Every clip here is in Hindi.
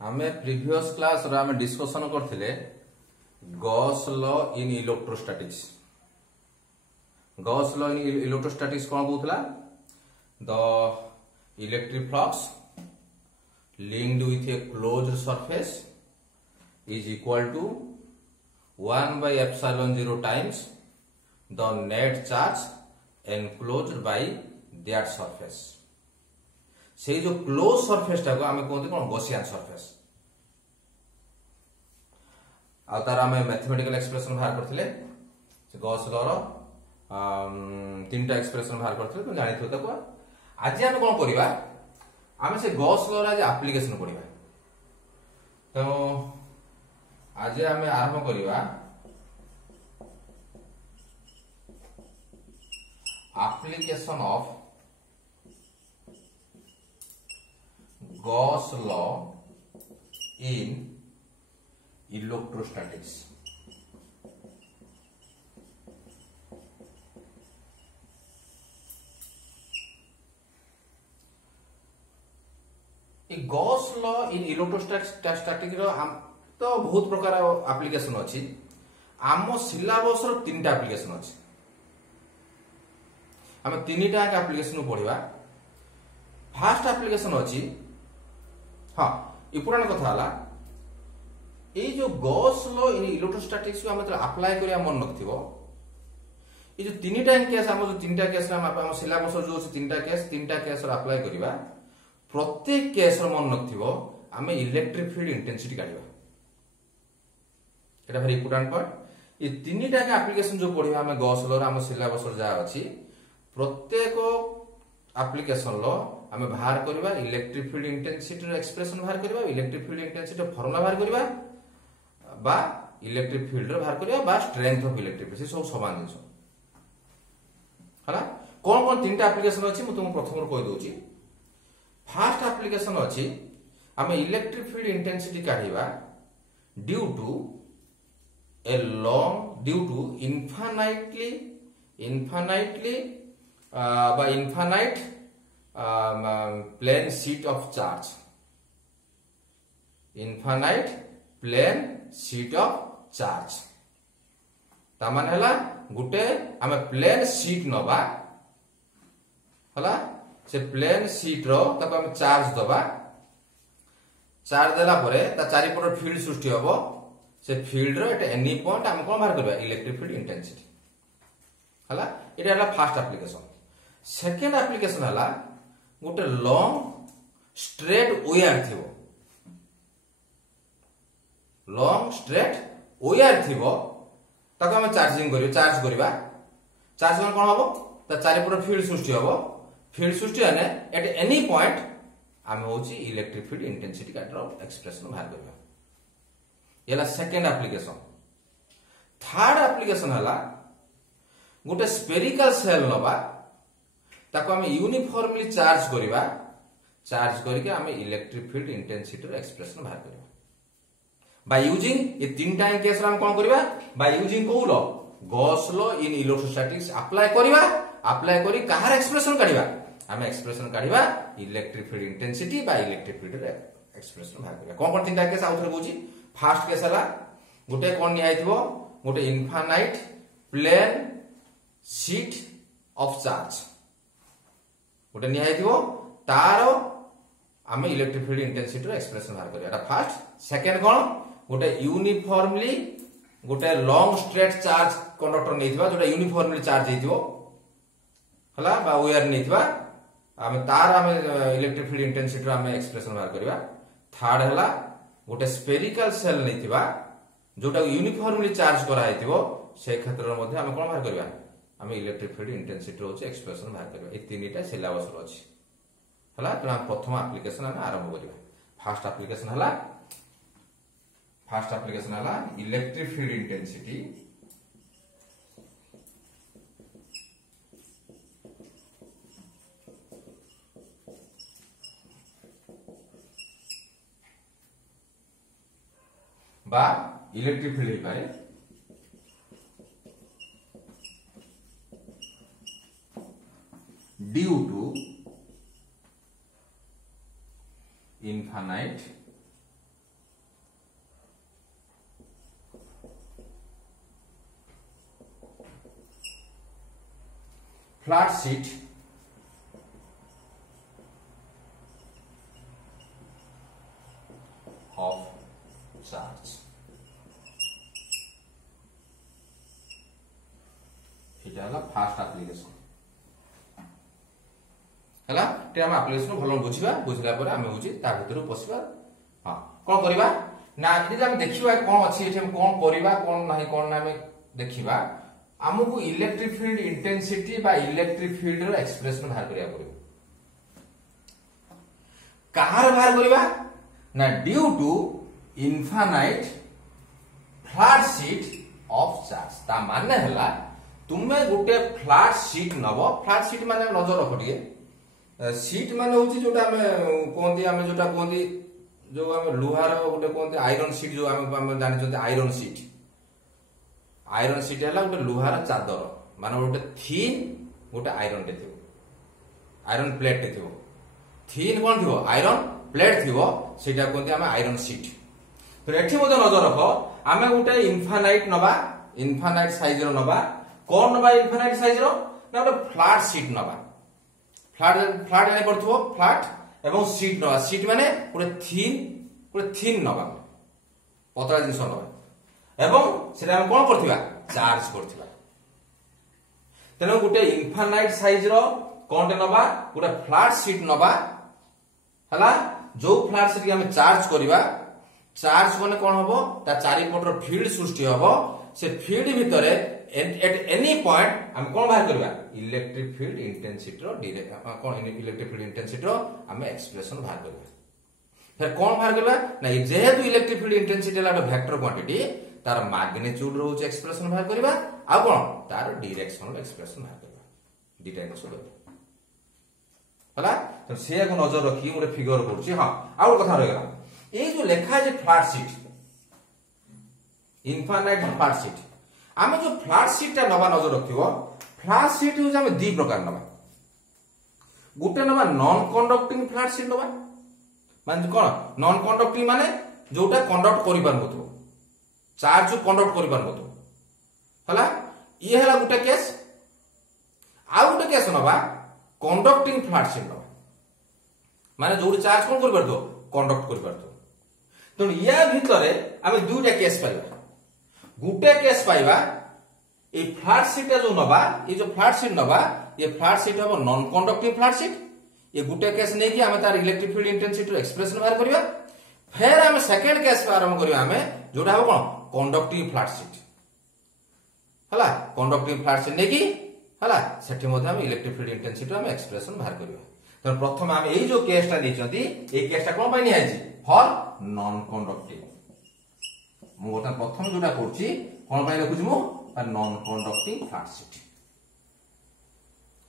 आमे प्रीवियस क्लास रे आमे डिस्कशन करथिले Gauss law in electrostatics. Gauss law in electrostatics कोन कहउतला the electric flux linked with a closed surface is equal to 1 by epsilon 0 times the net charge enclosed by that surface। से जो क्लोज सरफेस टाको आमे कहते कोन गॉसियन सरफेस आ तार आमे मैथमेटिकल एक्सप्रेशन बाहर करथिले से गॉस लॉ रो तीनटा एक्सप्रेशन बाहर करथिले तो जानिथो ताको। आज आमे कोन करिबा आमे से गॉस लॉ रा जे एप्लीकेशन पढिबा। तो आज आमे आरंभ करिबा application of Gauss law in electrostatics. Gauss law in electrostatics रो तो बहुत प्रकार एप्लीकेशन अछि। आम सिलेबस रो तीनटा एप्लीकेशन अछि। हम तीनटा एप्लीकेशन पढिबा। फर्स्ट एप्लीकेशन अछि हां ई पुराना कथा हला ए जो गॉस लॉ इन इलेक्ट्रोस्टैटिक्स को हम अप्लाई करिया मन नथिबो। ए जो तीनटा केस हम जो तीनटा केस हम सिलेबस जो तीनटा केस रो अप्लाई करिबा। प्रत्येक केस रो मन नथिबो आमे इलेक्ट्रिक फील्ड इंटेंसिटी काढिबा। एटा very important पॉइंट। ए तीनटा के एप्लीकेशन जो पढिबा आमे गॉस लॉ रो हम सिलेबस रो जा अछि प्रत्येक एप्लीकेशन लो आमे बाहर करबा इलेक्ट्रिक फील्ड इंटेंसिटी रो एक्सप्रेशन बाहर करबा। इलेक्ट्रिक फील्ड इंटेंसिटी रो फार्मूला बाहर करबा बा इलेक्ट्रिक फील्ड रो बाहर करबा बा स्ट्रेंथ ऑफ इलेक्ट्रिक फील्ड से सब समान दिसो हला। कोन कोन तीनटा एप्लीकेशन अछि म तुम प्रथम रो कहि दोछि। फर्स्ट एप्लीकेशन अछि आमे इलेक्ट्रिक फील्ड इंटेंसिटी काढिबा due to infinite plane sheet of charge। infinite plane sheet of charge ता माने हला गुटे आमे प्लेन शीट नबा हला। से प्लेन शीट रो तब हम चार्ज दबा। चार्ज देला परे ता चारि पट फील्ड सृष्टि होबो। से फील्ड रो एट एनी पॉइंट हम कोन बाहर करबा इलेक्ट्रिक फील्ड इंटेंसिटी हला। एटा हला फर्स्ट एप्लीकेशन। सेकंड एप्लीकेशन हला गोटे लॉन्ग स्ट्रेट वायर थिबो। लॉन्ग स्ट्रेट वायर थिबो ताको हम चार्जिंग करियो चार्ज करबा। चार्ज में कोन होबो ता चारि पट फील्ड सृष्टि होबो। फील्ड सृष्टि हने एट एनी पॉइंट आमे होची electric field intensity Carter expression बाहर करबा। येला सेकंड एप्लीकेशन। थर्ड एप्लीकेशन हला गोटे स्फेरिकल सेल नबा ताको हम यूनिफॉर्मली चार्ज करबा। चार्ज करके हम इलेक्ट्रिक फील्ड इंटेंसिटी रो एक्सप्रेशन बाहर करबा बाय यूजिंग ये तीनटा केस रा हम कोन करबा बाय यूजिंग को law Gauss law in electrostatics apply करबा। अप्लाई करी कहार एक्सप्रेशन काढिबा हम एक्सप्रेशन काढिबा electric field intensity by electric field रे एक्सप्रेशन बाहर करबा। कोन कोन तीनटा केस आउथर कहूची। फर्स्ट केस हला गोटे कोन नि आइथिबो गोटे infinite plane sheet of charge गोटे नि आइथिबो तारो आमे इलेक्ट्रिक फील्ड इंटेंसिटी रो एक्सप्रेशन बाहर करबा। एटा फर्स्ट। सेकंड कोन गोटे यूनिफॉर्मली गोटे लॉन्ग स्ट्रेट चार्ज कंडक्टर नेथिबा जोटा यूनिफॉर्मली चार्ज हेतिबो हला बा वायर नेथिबा आमे तार आमे इलेक्ट्रिक फील्ड इंटेंसिटी रो आमे एक्सप्रेशन बाहर करबा। थर्ड हला गोटे स्फेरिकल सेल नेथिबा जोटा यूनिफॉर्मली चार्ज करा हेतिबो से क्षेत्र मध्ये आमे कोन बाहर करबा आमे इलेक्ट्रिक फील्ड इंटेंसिटी रो एक्सप्रेशन बाहर करबा। ए तीनटा सिलेबस रो अछि हला। तो हम प्रथम एप्लीकेशन आमे आरंभ करबा। फर्स्ट एप्लीकेशन हला इलेक्ट्रिक फील्ड इंटेंसिटी बा इलेक्ट्रिक फील्ड पारे due to infinite flat sheet of charge এটা ফার্স্ট আপ্লিকেশন হলা তে আমি আপ্লিকেশন ভালো বুঝিবা বুঝলা পরে আমি হউছি তা ভিতর পসিবা हां কোন করিবা না যদি আমি দেখিবা কোন আছে এটি আমি কোন করিবা কোন নাই কোন না আমি দেখিবা আমকু ইলেক্ট্রিক ফিল্ড ইন্টেন্সিটি বা ইলেক্ট্রিক ফিল্ড র এক্সপ্রেশন বাহার করিয়া পড়িব কাহার বাহার করিবা না due to infinite flat sheet of charge ता माने हला तुमे गुटे फ्लैट शीट नबो फ्लैट शीट माने नजर रखो टिके शीट माने होची जोटा हमें जोटा कोंदी जो हमें लोहार गुटे कोंदी आयरन शीट जो हमें जानि छथि आयरन शीट हला गुटे लोहार चादर माने गुटे थिन गुटे आयरन टे थिबो आयरन प्लेट टे थिबो थिन कोन थिबो आयरन प्लेट थिबो सेटा कोंदी हमें आयरन शीट तो एठी मते नजर रखो आमे गुटे इनफाइनाइट नबा इनफाइनाइट साइज रो नबा कोन नबा इनफाइनाइट साइज रो ना गुटे फ्लैट शीट नबा फ्लैट एने पड़थबो फ्लैट एवं शीट नबा शीट माने गुटे थिन नबा पतला जिंस नबा एवं सेटा हम कोन करथिबा चार्ज करथिबा तेनो गुटे इनफाइनाइट साइज रो कोन नबा गुटे फ्लैट शीट नबा हला जो फ्लैट शीट हम चार्ज करिबा चार्ज कोने कोन हबो ता चारि पटर फील्ड सृष्टि हबो से फील्ड भितरे एट एनी पॉइंट हम कोन बाहर करबा इलेक्ट्रिक फील्ड इंटेंसिटी रो कोन इलेक्ट्रिक फील्ड इंटेंसिटी रो हम एक्सप्रेशन बाहर करबा फिर कोन बाहर करबा ना जेहेतु इलेक्ट्रिक फील्ड इंटेंसिटी ला वेक्टर क्वांटिटी तार मैग्नीट्यूड रो एक्सप्रेशन बाहर करबा आ कोन तार डायरेक्शनल एक्सप्रेशन बाहर करबा दिटा को हला तो से को नजर रखी मोरे फिगर करछि हां आ कथा रह गला ये जो लिखा है flat sheet infinite flat sheet आमे जो फ्लैट शीट ता नबा नजर रखिबो फ्लैट शीट जो आमे दी प्रकार नबा गुटे नबा नॉन कंडक्टिंग फ्लैट शीट नबा माने कोन नॉन कंडक्टिंग माने जोटा कंडक्ट करि पारबो चार्ज जो कंडक्ट करि पारबो हला ये हला गुटे केस आ गुटे केस नबा कंडक्टिंग फ्लैट शीट नबा माने जोडी चार्ज कोन करि पारदो कंडक्ट करि पारदो तो या भितरे आमे दुटा केस पाइबा गुटे केस पाइबा ए फ्लैट शीट जो नबा ये जो फ्लैट शीट नबा ये फ्लैट शीट हबो नॉन कंडक्टिंग फ्लैट शीट ये गुटे केस नै कि आमे तार इलेक्ट्रिक फील्ड इंटेंसिटी रो एक्सप्रेशन बाहर करिवा फिर आमे सेकंड केस आरंभ करिवा आमे जोटा हबो कोन कंडक्टिंग फ्लैट शीट हला कंडक्टिंग फ्लैट शीट नै कि हला सेठी मध्ये आमे इलेक्ट्रिक फील्ड इंटेंसिटी रो आमे एक्सप्रेशन बाहर करिवा तो प्रथम आमे ए जो केसटा दैछंती ए केसटा कोन पय नि आइछि फॉर नॉन कंडक्टिंग मु गोटा प्रथम जोटा करछि कोन पय लिखुछि मु non conducting flat sheet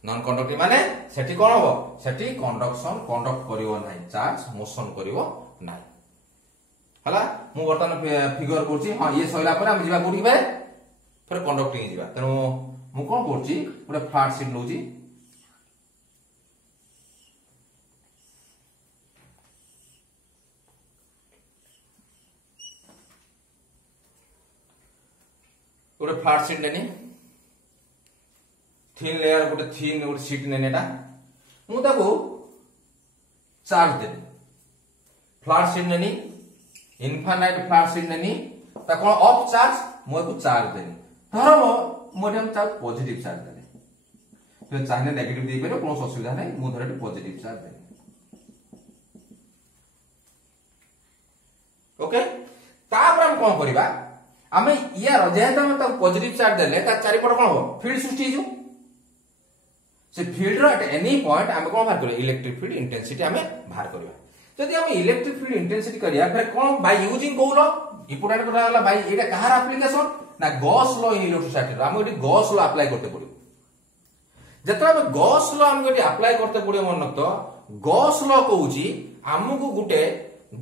non conducting माने सेठी कोन हो सेठी कंडक्शन कंडक्ट करिवो नाही चार्ज मोशन करिवो नाही हला मु बर्तन फिगर करछि हां ये सइला पर हम जिबा कोठी बे फिर कंडक्टिंग जिबा तनो मु कोन करछि गोटे फ्लैट शीट लउछि गोटे फ्लैट शीट नेनी थिन लेयर गोटे थिन गोटे शीट नेनेटा मु ताको चार्ज देनी फ्लैट शीट नेनी इनफाइनाइट फ्लैट शीट नेनी ता कोन ऑफ चार्ज मु को चार्ज देनी धरो मोटे हम चार्ज पॉजिटिव चार्ज देनी तो चाहे नेगेटिव दे पारे कोनो असुविधा नै मु धरे पॉजिटिव चार्ज देनी ओके तापर हम कोन करिबा आमे यार जेहेतु हम ता पॉजिटिव चार्ज देले ता चारि पट कोन हो फील्ड सृष्टि हिजु से फील्ड रो एट एनी पॉइंट आमे कोन बाहर करियो इलेक्ट्रिक फील्ड इंटेंसिटी आमे बाहर करियो जदि आमे इलेक्ट्रिक फील्ड इंटेंसिटी करिया फिर कोन बाय यूजिंग कोलो इंपोर्टेंट कथा होला बाय एटा कहार एप्लीकेशन ना गॉस लॉ इन इलेक्ट्रोस्टैटिक आमे एटी गॉस लॉ अप्लाई करते पड़ियो जतरा आमे गॉस लॉ आमे एटी अप्लाई करते पड़ियो मन तो गॉस लॉ कहूची हमकु गुटे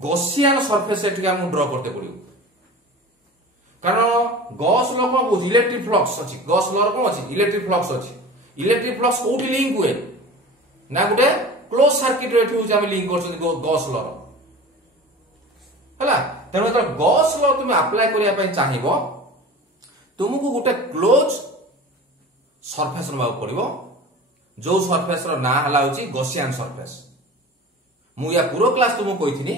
गॉसियन सरफेस एटी हमकु ड्रा करते पड़ियो कारण गॉस लॉ को इलेक्ट्रिक फ्लक्स अछि गॉस लॉ को अछि इलेक्ट्रिक फ्लक्स अछि इलेक्ट्रिक फ्लक्स कोठी लिंक हुए ना गुटे क्लोज सर्किट रे एठी हम लिंक करछन गॉस लॉ हला तेनो तो गॉस लॉ तुम अप्लाई करिया पय चाहिबो तुमको गुटे क्लोज सरफेस नबा पड़िबो जो सरफेस रो ना हला होची गॉसियन सरफेस। मु या पूरा क्लास तुमको कहिथिनी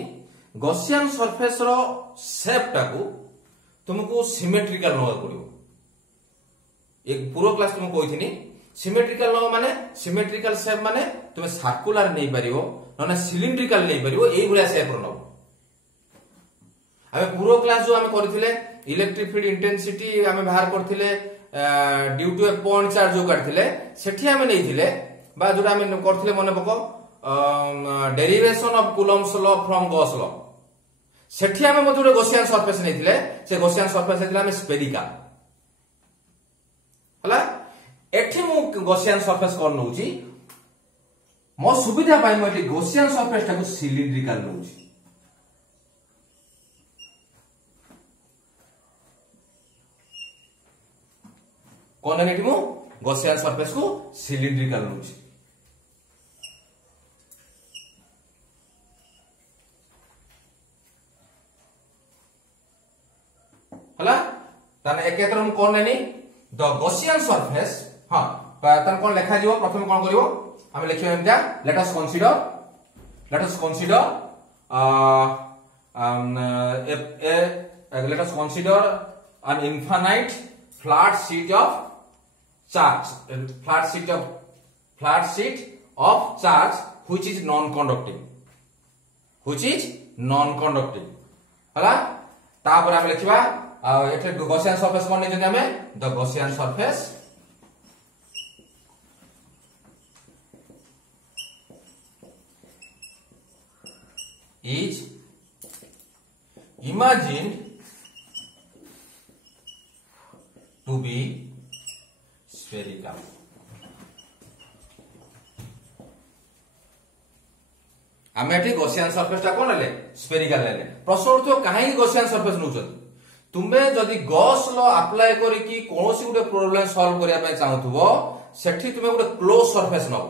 गॉसियन सरफेस रो शेप टाकू तुमको सिमेट्रिकल नवा पड़िबो। एक पूरा क्लास तुमको कहिथिनी सिमेट्रिकल नवा माने सिमेट्रिकल शेप माने तुमे सर्कुलर नै परिबो नने सिलिंड्रिकल नै परिबो एई भलिया शेप रो नबो। आमे पूरा क्लास जो आमे करथिले इलेक्ट्रिक फील्ड इंटेंसिटी आमे बाहर करथिले due to a point charge जो करथिले सेठी आमे नैथिले बा जोटा आमे करथिले मने पको derivation of Coulomb's law from Gauss law सेठी आमे मते गॉसियन सरफेस नैथिले से गॉसियन सरफेस नैथिले आमे स्फेरिकल हला। एठी मु गॉसियन सरफेस कोन नउची मो सुविधा पाई मो एठी गॉसियन सरफेस टाको सिलिंड्रिकल नउची। कोन नेटी मु गॉसियन सरफेस को सिलिंड्रिकल नउची। हला ताने एकेतर मु कोन नेनी द गॉसियन सरफेस हां तान कोन लेखा जीवो प्रथम कोन करिवो हम लिखियो एमता let us consider an infinite flat sheet of charge charge which is non-conducting हला तापर हम लिखिबा एठे गॉसियन सरफेस कोन नै जने हमें the Gaussian surface is imagined to be spherical। आम एठी गॉसियन सरफेस टा कोन ले स्फेरिकल ले प्रश्न उठो काहे गॉसियन सरफेस नउछन तुमे जदी गॉस लॉ अप्लाई करी कि कोनोसी गुटे प्रॉब्लम सॉल्व करिया पय चाहथुबो सेठी तुमे गुटे क्लोज सरफेस नबो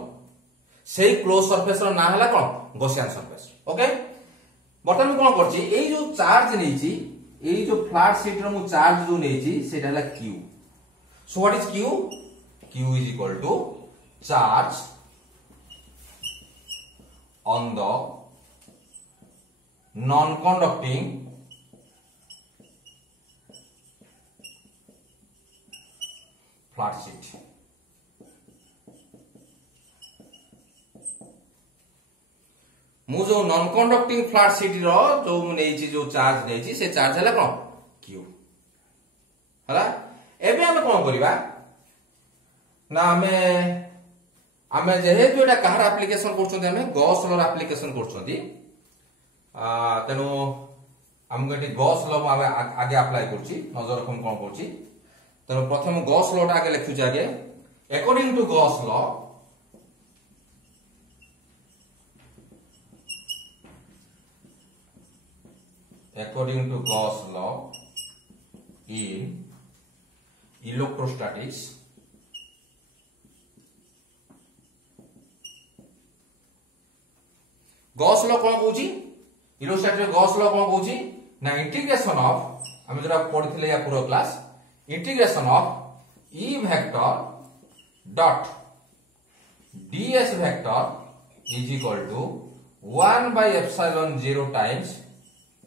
सेही क्लोज सरफेस रो ना हला कोन गॉसियन सरफेस। ओके बर्तमान कोन करछि एई जो चार्ज नैछि एई जो फ्लैट शीट रो मु चार्ज जो नैछि सेटा हला q। So what is q? q is equal to charge on the non-conducting flat sheet। मु जो नॉन कंडक्टिंग फ्लैट शीट रो जो मु नेछि जो चार्ज नेछि से चार्ज हला कोन q हला। एबे हम कोन करिबा ना हमें जेहेतु एटा कहार एप्लीकेशन करछोंती हमें गॉस लॉ एप्लीकेशन करछोंती तेनो हमको एटी गॉस लॉ हम आगे अप्लाई करछि नजर रखम कोन करछि। तेनो प्रथम गॉस लॉ टा आगे लिखुछि आगे according to Gauss law in electrostatics Gauss law कोन कहूची इलेक्ट्रोस्टैटिक गॉस लॉ कोन कहूची ना इंटीग्रेशन ऑफ हम जरा पढिथिले या पूरा class integration of E vector dot ds vector is equal to 1 by epsilon 0 times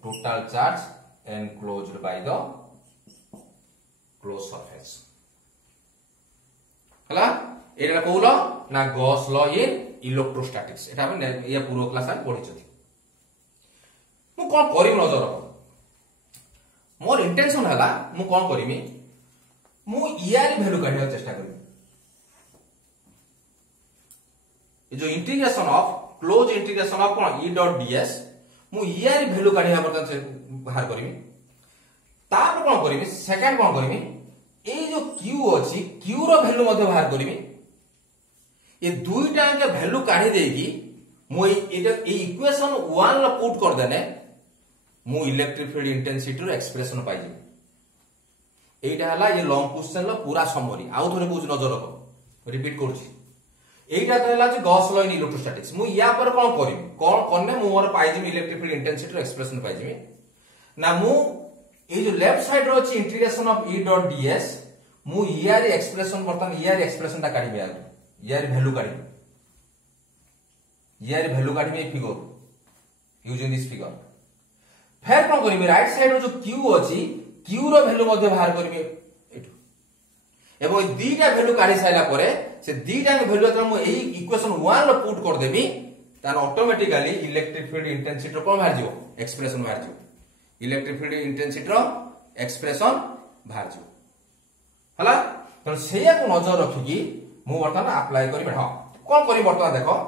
total charge enclosed by the closed surface। हला एटा कहूलो ना गॉस लॉ इन इलेक्ट्रोस्टैटिक्स एटा हम या पूरा क्लास हम पढिछथि। मु कोन करिम नजर रख मोर इंटेंशन हला मु कोन करिमि मु ईआर वैल्यू काढिया चेष्टा करिम। ए जो integration of close integration of कोन e डॉट ds मु ईआर वैल्यू काढिया बर्तन बाहर करिमि। तापर कोन करिमि सेकंड कोन करिमि ए जो q अछि q रो वैल्यू मध्ये बाहर करिमि। ये दुईटा के वैल्यू काढी देगी मु एटा ए इक्वेशन 1 ला पुट कर देने मु इलेक्ट्रिक फील्ड इंटेंसिटी रो एक्सप्रेशन पाइ जे। एटा हला ये लॉन्ग क्वेश्चन लो पूरा समरी आउ थोरे कुछ नजर रखो रिपीट करूची। एटा तो हला जे गॉस लॉ इन इलेक्ट्रोस्टैटिक्स मु या पर कोन करिम कोन करने मु मोर पाइ जे इलेक्ट्रिक फील्ड इंटेंसिटी रो एक्सप्रेशन पाइ जे ना मु ए जो लेफ्ट साइड रो अछि integration of E dot ds मु ईआर एक्सप्रेशन बर्तन ईआर एक्सप्रेशन ता काढी बिया यार वैल्यू काढी फिगर यूजिंग दिस फिगर फिर कौन करेंगे राइट साइड जो क्यू अच्छी क्यू रो वैल्यू बाहर करेंगे एवं दीटा वैल्यू काढ़ी सारा पर से दीटा वैल्यू मुझे इक्वेशन 1 रो पुट कर देबी तार ऑटोमेटिकली इलेक्ट्रिक फील्ड इंटेंसिटी रो कोन बाहर जिवो एक्सप्रेशन बाहर जिवो इलेक्ट्रिक फील्ड इंटेंसिटी रो एक्सप्रेशन बाहर जिवो हला तो सेया को नजर रखिकी मु वर्तमान अप्लाई करी हां कोन करी वर्तमान देखो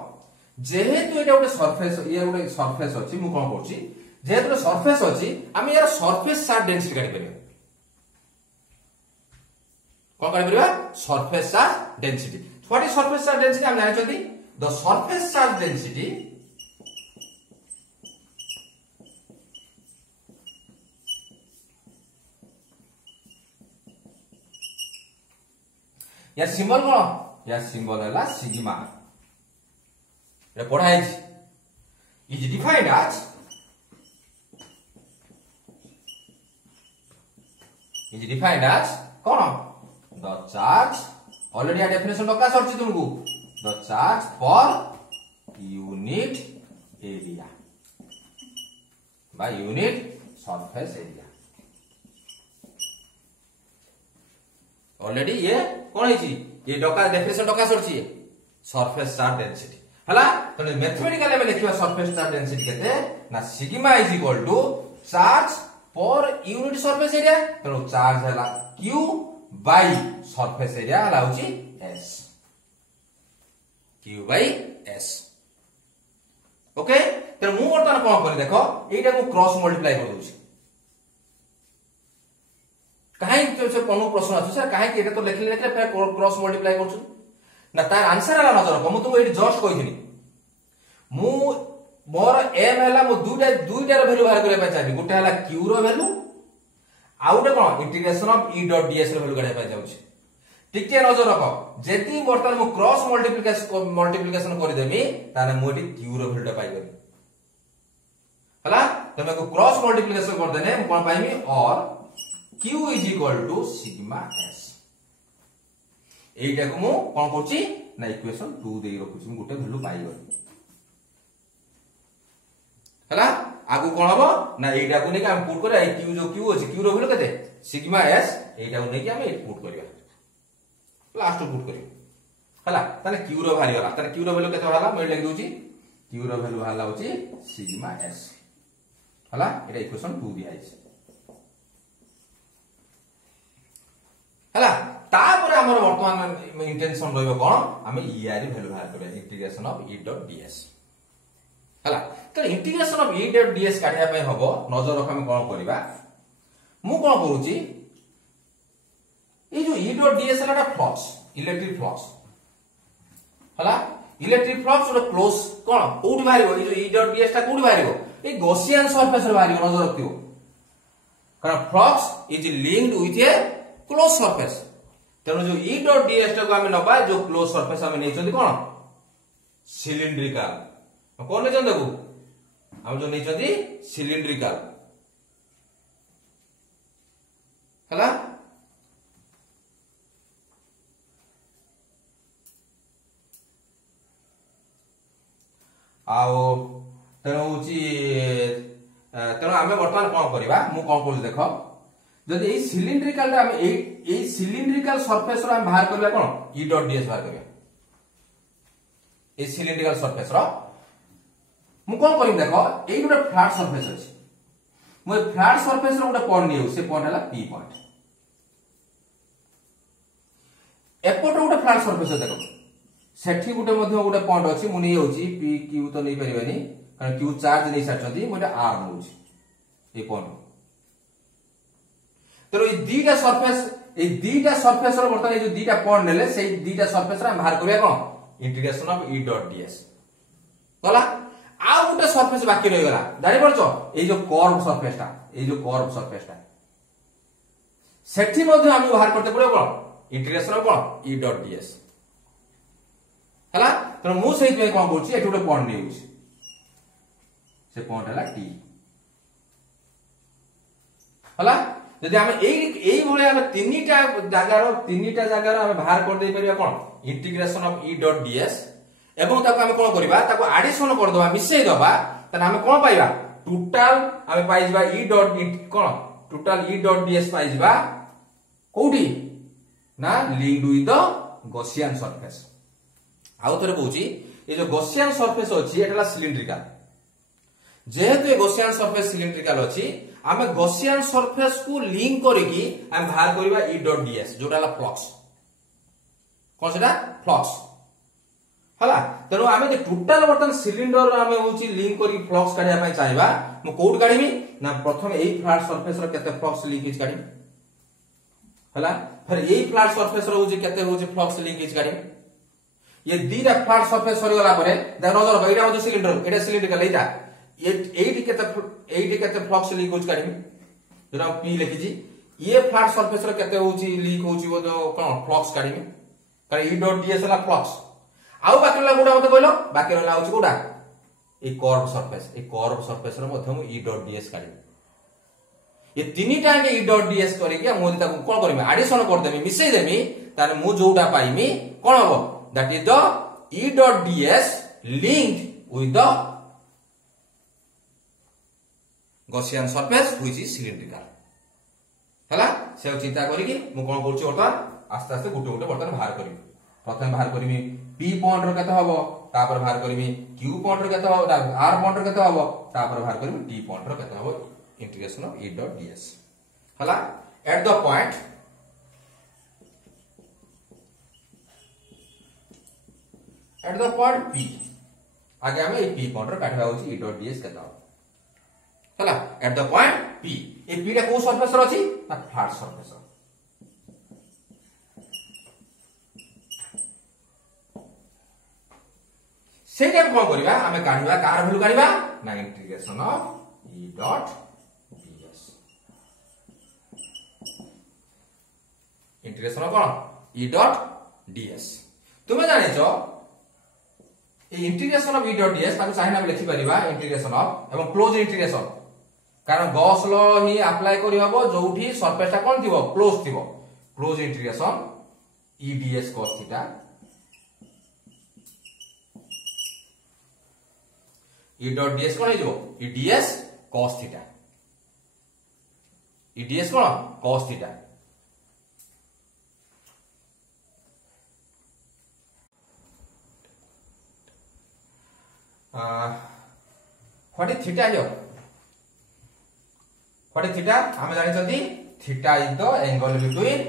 जेहेतु एटा गोटे सरफेस ये गोटे सरफेस अछि मु कोन करछि जेहेतु सरफेस अछि हम यार सरफेस चार्ज डेंसिटी काढी परिया कौन curved surface charge density what is surface charge density हम जाने छथि द सरफेस चार्ज डेंसिटी या सिंबल कोन या सिंबल हला सिग्मा ये पढ़ाई इज डिफाइंड एज कौन the charge already a definition डका सरछि तुमको the charge per unit area by unit surface area already ये कोन है ये डका definition डका सरछि surface charge density हला तो मैथमेटिकली में लिखिबा surface charge density केते ना sigma is equal to charge per unit surface area तो charge हला q by surface area हलाउची s q by s okay तो मु वर्तमान कोन करी देखो एटा को क्रॉस मल्टीप्लाई कर दोछि काहे तो से कोनो प्रश्न अछि सर काहे कि एटा तो लिखले फिर क्रॉस मल्टीप्लाई करछु ना तार आंसर हला नजर रखो मु तुमको एटी जस्ट कहिथिनी मु मोर एम हला मु दुइटा रो वैल्यू बाहर करे चाहि गुटे हला q रो वैल्यू आउटे कोन integration of e dot ds रो वैल्यू काढा जाउछि टिके नजर रखो जेती वर्तमान मु क्रॉस मल्टीप्लिकेशन कर देमी ताने मोटी q रो वैल्यू पाइ गली हला तमे को क्रॉस मल्टीप्लिकेशन कर देने मु कोन पाइमी और q is equal to sigma s एटा को मु कोन करछि ना इक्वेशन 2 देई रखुछि मु गुटे वैल्यू पाइ गली हला आगु कोन हबो ना एटा को नै हम पुट करे q जो q अछि q रो वैल्यू कते सिग्मा s एटा को नै कि हम पुट करिया लास्ट पुट करियो हला तने q रो भारी होला तने q रो वैल्यू कते होला मैं लिख दोची q रो वैल्यू हला होची सिग्मा s हला एटा इक्वेशन 2 दिया छै हला तापर हमर वर्तमान इंटेंशन रहबो कोन हम e आर वैल्यू बाहर करे integration of e dot ds हला तो integration of e dot ds काढिया पय हबो नजर रख हम कोन करबा मु कोन करूची ये जो e डॉट ds हलाटा फ्लक्स इलेक्ट्रिक फ्लक्स हला इलेक्ट्रिक फ्लक्स और क्लोज कोन कोठी बाहरिबो ये जो e डॉट ds ता कोठी बाहरिबो ए गॉसियन सरफेस रे बाहरिबो नजर रखियो कारण flux is linked with A close surface तेनो जो e डॉट ds ता को हम नबा जो क्लोज सरफेस हम नै छथि कोन सिलिंड्रिकल कोन नै जन देखो हम जो नै छथि सिलिंड्रिकल हला आओ तेनो होची तेनो हमें वर्तमान कोन करबा मु कोन करू देखो जदि ए सिलिंड्रिकल रे हम ए सिलिंड्रिकल सरफेस रो हम बाहर करबा कोन e डॉट ds बाहर करबा ए सिलिंड्रिकल सरफेस रो मु कोन करिम देखो ए गोटे फ्लैट सरफेस अछि मु फ्लैट सरफेस रो गोटे पॉइंट निउ से पॉइंट हला p पॉइंट एपोट गोटे फ्लैट सरफेस देखो सेठी गोटे मध्य गोटे पॉइंट अछि मु नै होछि p q तो नै परिबानी कारण q चार्ज नै साचंती मोटा r नउछि ए पॉइंट तो ए दीटा सरफेस रो वर्तमान ए जो दीटा पॉइंट नेले से दीटा सरफेस रा बाहर करबा कोन integration of e dot ds होला आ गोटे सरफेस बाकी रहि गला जानि परछो ए जो कर्व सरफेस ता सेठी मध्य हम बाहर करते पड़े कोन इंटीग्रेशन ऑफ कोन e डॉट ds हला तो मु सही पे कोन करछि एठी गोटे पॉइंट नेउछि से पॉइंट हला t हला जदि आम यही भाई आम तीनिटा जगार आम बाहर कर दे परिबा कोन integration of E dot ds एवं ताको आम कोन करबा ताको एडिशन कर दबा मिसई दबा तने आम कोन पाइबा टोटल आम पाइ जबा ई डॉट कोन टोटल ई डॉट डीएस पाइ जबा कोठी ना linked with the Gaussian surface आउ थरे कहूची ये जो गॉसियन सरफेस अछि एटला सिलिंड्रिकल जेहेतु ये गॉसियन सरफेस सिलिंड्रिकल अछि आमे गॉसियन सरफेस को लिंक करिकी हम बाहर करबा ई डॉट डीएस जोटाला फ्लक्स कोन सेटा फ्लक्स हला तेनो आमे जे टोटल बर्तन सिलिंडर आमे होची लिंक करी फ्लक्स काढिया पय चाहबा मु कोड काढिबी ना प्रथम एई फ्लैट सरफेस रो केते फ्लक्स लिंकेज काढी हला फिर एई फ्लैट सरफेस रो होची केते होची फ्लक्स लिंकेज काढी ये दीटा फ्लैट सरफेस सरी गला परे द नजर एटा होची सिलिंडर एटा सिलिंड्रिकल एटा एटी केते फ्लक्स लिंकेज काढी जोरा पी लिखि जी ये फ्लैट सरफेस रो केते होची लीक होची वो जो कोन फ्लक्स काढी कारण ई डॉट डीएस ला फ्लक्स आउ बाकी ला गुडा मते कहलो बाकी ला होची गुडा ए कर्व सरफेस रो मध्यम ई डॉट डीएस काढी ये तीनिटा ई डॉट डीएस करिके मु ताको कोन करमी एडिशन कर देमी मिसई देमी ताने मु जोटा पाइमी कोन हबो that is the E dot DS linked with the Gaussian surface which is cylindrical हला से चिंता करिके मु कोन करछि बर्तमान आस्ते आस्ते गुटे गुटे बर्तमान बाहर करिमी प्रथम बाहर करिमी पी पॉइंट रो केते हबो तापर बाहर करिमी क्यू पॉइंट रो केते हबो आर पॉइंट रो केते हबो तापर बाहर करिमी टी पॉइंट रो केते हबो integration of E dot DS हला एट द पॉइंट पी आगे हमें ए पी पॉइंट रो काढबा होची ई डॉट डीएस केते हबो हला eight the point P A P टा को सरफेस रो अछि ना फ्लैट सरफेस सेटा कोन करबा हमें काढबा कार वैल्यू काढबा ना integration of E dot ds integration of कोन ई डॉट डीएस तुमे जानि छ ए integration of E dot ds ताको चाहिना लिखि परिबा इंटीग्रेशन ऑफ एवं क्लोज इंटीग्रेशन कारण गॉस लॉ ही अप्लाई करि हबो जोठी सरफेस ता कोन थिबो close integration E ds cos theta E dot ds कोन हेजो E ds cos theta E ds कोन cos theta what is theta here what is theta हम जानि छथि theta is the angle between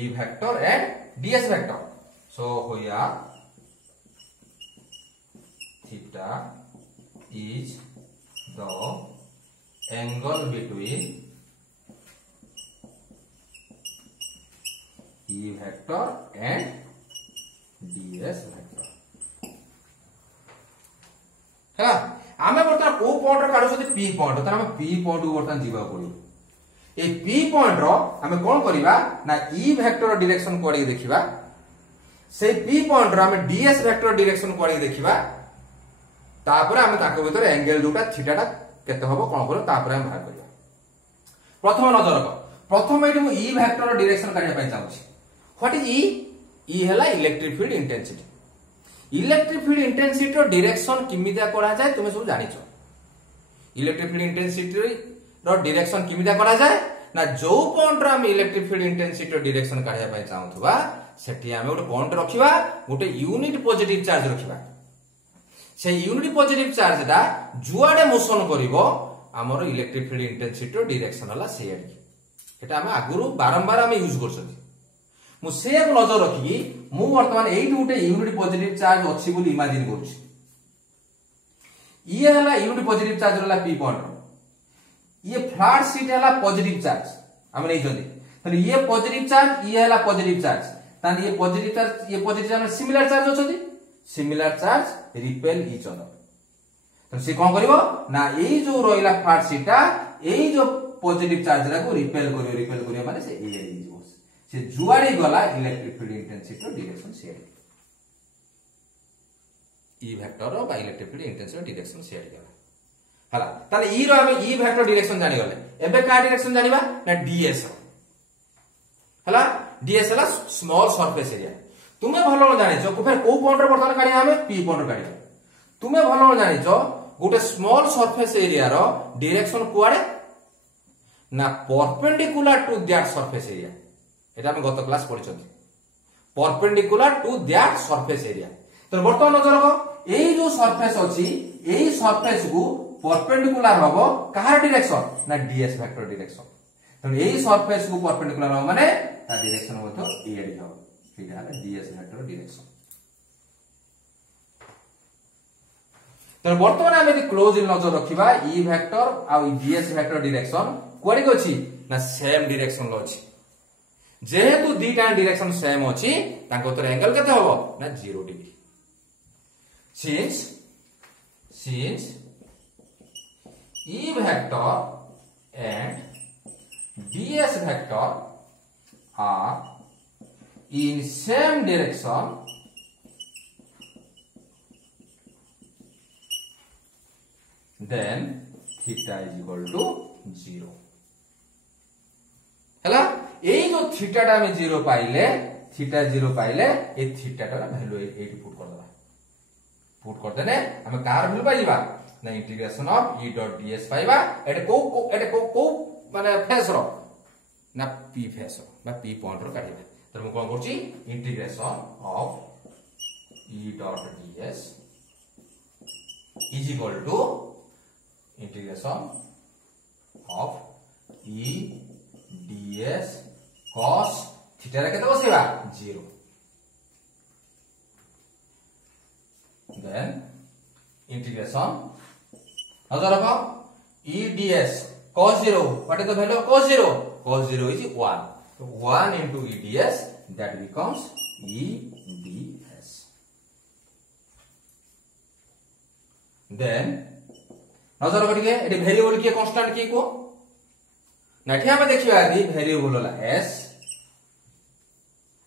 E vector and DS vector so होया theta is the angle between E vector and DS vector है आमे बर्तमान को पॉइंट रो काढो छथि P पॉइंट त हम P पॉइंट को बर्तमान जीवा पड़ियो ए P पॉइंट रो हमें कोन करिबा ना E वेक्टर डायरेक्शन कोडी देखिबा से P पॉइंट रो हमें DS वेक्टर डायरेक्शन कोडी देखिबा तापर हम ताको भीतर एंगल जोटा थीटाटा केते हबो कोन करो तापर हम बाहर करिया प्रथम नजर को प्रथम एठी मु ई वेक्टर डायरेक्शन काढिया पय चाहूची व्हाट इज ई हैला इलेक्ट्रिक फील्ड इंटेंसिटी रो डायरेक्शन किमिदा करा जाय तुमे सब जानि छ इलेक्ट्रिक फील्ड इंटेंसिटी रो डायरेक्शन किमिदा करा जाय ना जो पॉइंट रो हम इलेक्ट्रिक फील्ड इंटेंसिटी रो डायरेक्शन काढिया पय चाहूथबा सेठी हम गोटे पॉइंट रखिबा गोटे यूनिट पॉजिटिव चार्ज रखिबा से यूनिट पॉजिटिव चार्ज दा जुआडे मोशन करिवो हमर इलेक्ट्रिक फील्ड इंटेंसिटी रो डायरेक्शन हला सेड एटा हम आगुरु बारंबार हम यूज करछथि मु सेब नजर रखी मु वर्तमान एई गोटे यूनिट पॉजिटिव चार्ज अछि बोली इमेजिन करछि ये हला यूनिट पॉजिटिव चार्ज हला पी पॉइंट ये फ्लैट शीट हला पॉजिटिव चार्ज हम नै जंदी तने ये पॉजिटिव चार्ज ये हला पॉजिटिव चार्ज तने ये पॉजिटिव चार्ज सिमिलर चार्ज अछथि similar charge repel each other तो से कोन करिवो ना एई जो रोइला फ्लैट शीटा एई जो पॉजिटिव चार्ज रा को रिपेल करियो माने से ए जीवो से जुआडी गला इलेक्ट्रिक फील्ड इंटेंसिटी डायरेक्शन शेयर ई वेक्टर बा इलेक्ट्रिक फील्ड इंटेंसिटी डायरेक्शन शेयर गला हला ताले ई रो हम ई वेक्टर डायरेक्शन जानि गले एबे का डायरेक्शन जानिबा ना डीएस हला डीएस हला स्मॉल सरफेस एरिया तुम्हें भलो जानिचो को फिर को पॉइंट रे बर्तमान काढिया हमें पी पॉइंट काढिया तुम्हें भलो जानिचो गोटे स्मॉल सरफेस एरिया रो डायरेक्शन कुआडे ना perpendicular to that surface area एटा हम गत क्लास पढिछथि perpendicular to that surface area तो बर्तमान नजर रखो एई जो सरफेस अछि एई सरफेस को परपेंडिकुलर हबो कहार डायरेक्शन ना डीएस वेक्टर डायरेक्शन तो एई सरफेस को परपेंडिकुलर हबो माने ता डायरेक्शन मतो ए एडी हबो एटा है डीएस वेक्टर डायरेक्शन तो बर्तमान आम क्लोज नजर रखा ई वेक्टर आ डीएस वेक्टर डायरेक्शन कोडी अछि ना सेम डायरेक्शन लो अछि जेहेतु दीटा डायरेक्शन सेम अछि तांको तो एंगल केते हबो ना 0 degree since E vector and ds vector are in same direction then theta is equal to 0 हैला एई जो थीटा टा में 0 पाइले थीटा 0 पाइले ए थीटा टा वैल्यू 8 पुट कर दबा पुट कर देने हम कार वैल्यू पाइबा ना integration of E dot ds पाइबा एटे को माने फेस रो ना p फेस रो बा p पॉइंट रो काढिबा तो हम कोन करछि integration of E dot ds is equal to integration of E ds cos theta रे केते बसेबा 0 then integration नजर रखो E ds cos 0 what is the value of cos 0 cos 0 is 1 so 1 into E ds that becomes E ds then नजर रखो ठीक है वेरिएबल किए कांस्टेंट किए को नाठी हमें देखिबा आदि वेरिएबल होला s